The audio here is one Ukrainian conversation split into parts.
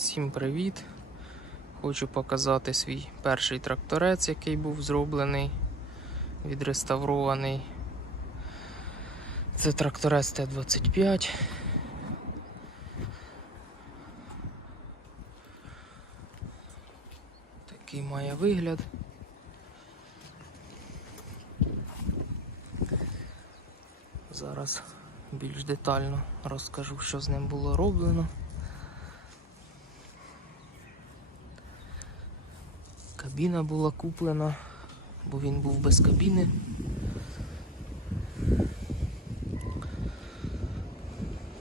Всім привіт! Хочу показати свій перший тракторець, який був зроблений, відреставрований. Це тракторець Т-25. Такий має вигляд. Зараз більш детально розкажу, що з ним було роблено. Кабіна була куплена, бо він був без кабіни.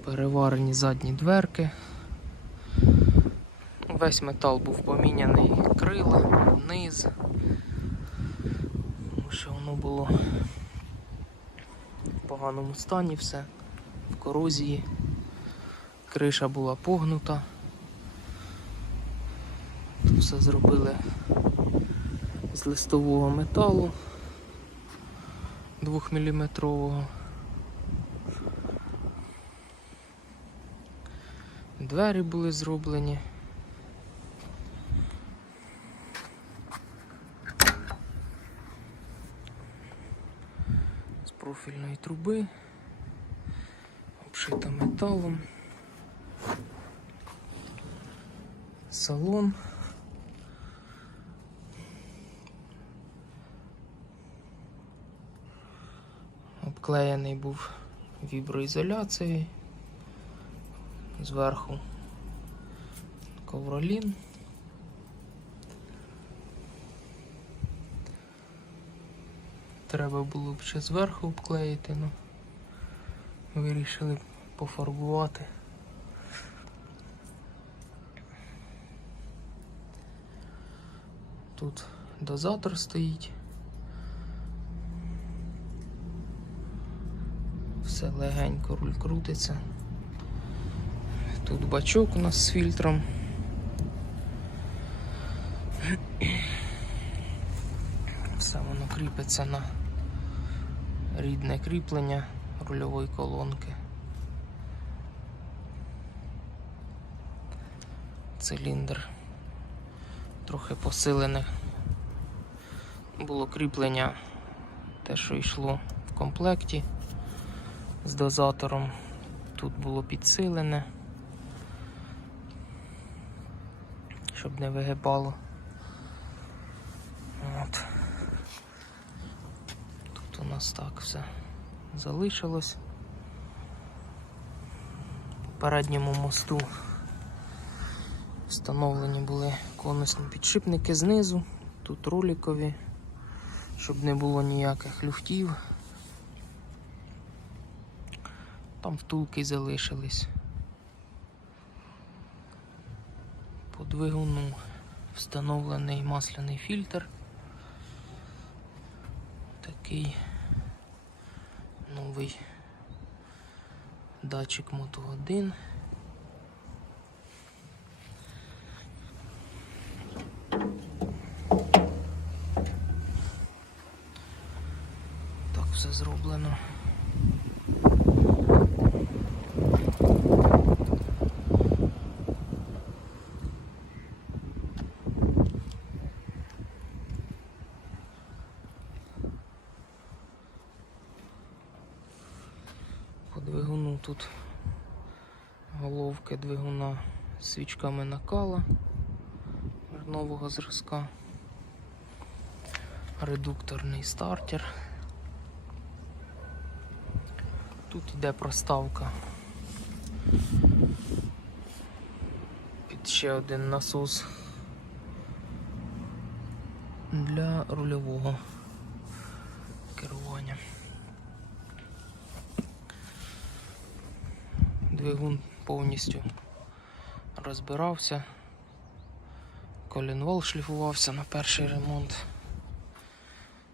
Переварені задні дверки. Весь метал був поміняний крила, низ, тому що воно було в поганому стані все, в корозії. Криша була погнута. Тут все зробили з листового металу 2-мм. Двері були зроблені. З профільної труби, обшита металом. Салон. Обклеєний був віброізоляцією. Зверху ковролін. Треба було б ще зверху обклеїти, ну вирішили пофарбувати. Тут дозатор стоїть. Все легенько руль крутиться. Тут бачок у нас з фільтром. Все воно кріпиться на рідне кріплення рульової колонки. Циліндр трохи посилене. Було кріплення те, що йшло в комплекті з дозатором. Тут було підсилене, щоб не вигибало. От. Тут у нас так все залишилось. Передньому мосту встановлені були конусні підшипники знизу, тут роликові, щоб не було ніяких люфтів. Там втулки залишились. По двигуну встановлений масляний фільтр. Такий новий датчик Moto 1. Так все зроблено. По двигуну тут головки двигуна з свічками накала нового зразка. Редукторний стартер. Тут йде проставка під ще один насос для рульового керування. Двигун повністю розбирався, колінвал шліфувався на перший ремонт.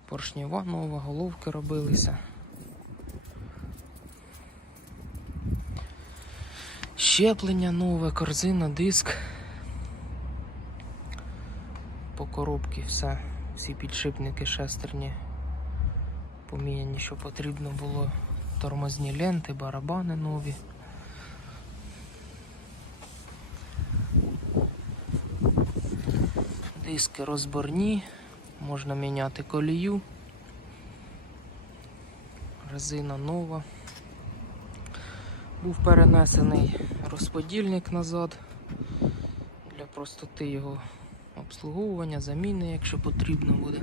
Поршнєва нова, головки робилися. Щеплення нове, корзина, диск. По коробці все, всі підшипники шестерні поміняні, що потрібно було. Тормозні ленти, барабани нові. Диски розборні, можна міняти колію. Резина нова. Був перенесений розподільник назад для простоти його обслуговування, заміни, якщо потрібно буде.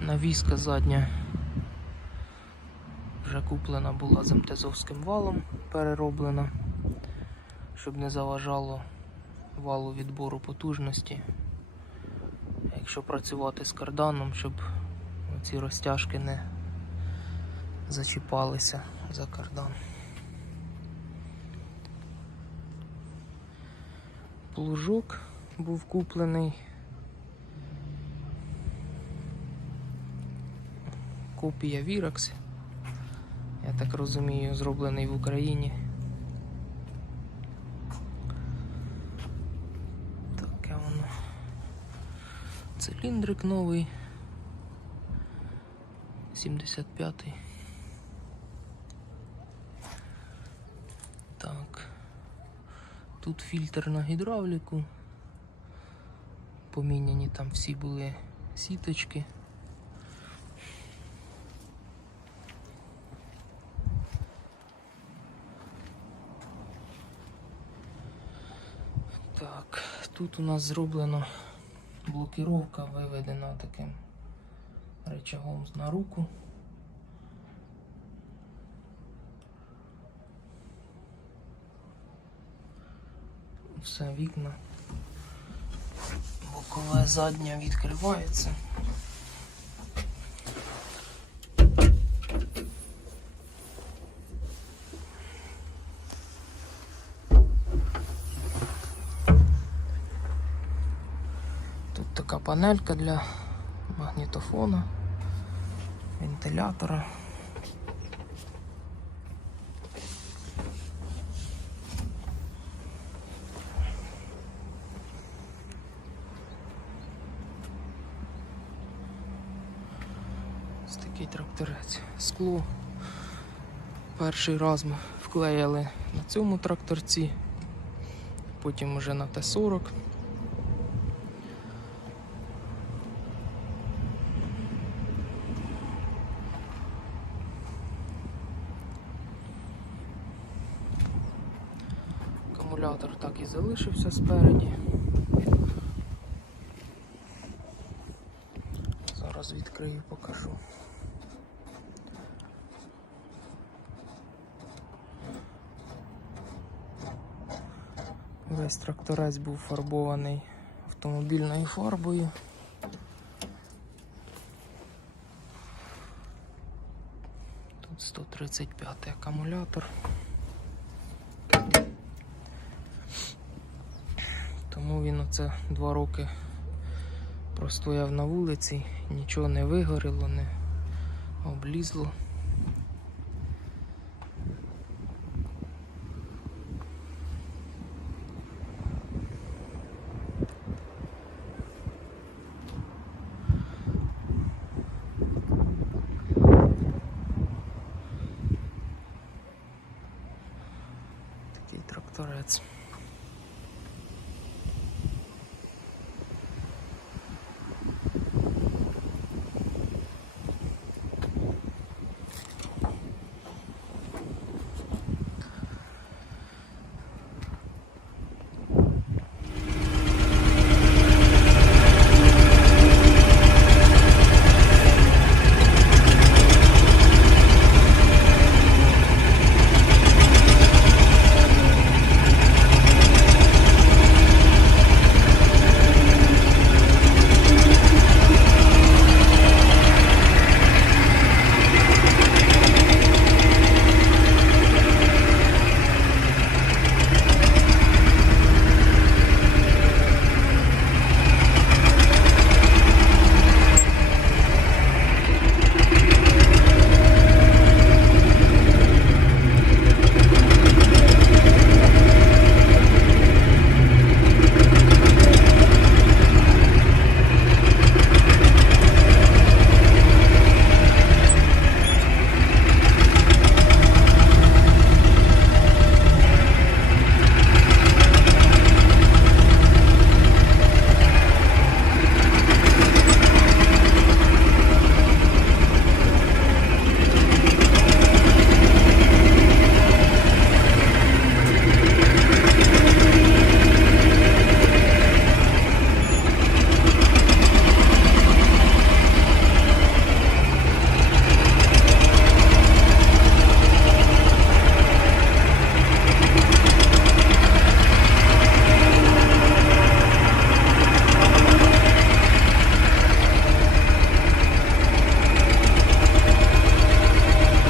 Навіска задня вже куплена була з МТЗовським валом, перероблена, щоб не заважало валу відбору потужності. Якщо працювати з карданом, щоб ці розтяжки не зачіпалися за кардан. Плужок був куплений. Копія Virax. Я так розумію, зроблений в Україні. Таке воно. Циліндрик новий. 75-й. Так. Тут фільтр на гідравліку. Поміняні там всі були сіточки. Так, тут у нас зроблено блокіровка виведена таким речагом на руку. Все вікна. Бокове заднє відкривається. Тут така панелька для магнітофона, вентилятора. Ось такий тракторець. Скло. Перший раз ми вклеїли на цьому тракторці, потім уже на Т-40. Акумулятор так і залишився спереді. Зараз відкрию, покажу. Весь тракторець був фарбований автомобільною фарбою. Тут 135 акумулятор. Він оце два роки простояв на вулиці, нічого не вигоріло, не облізло. Такий тракторець.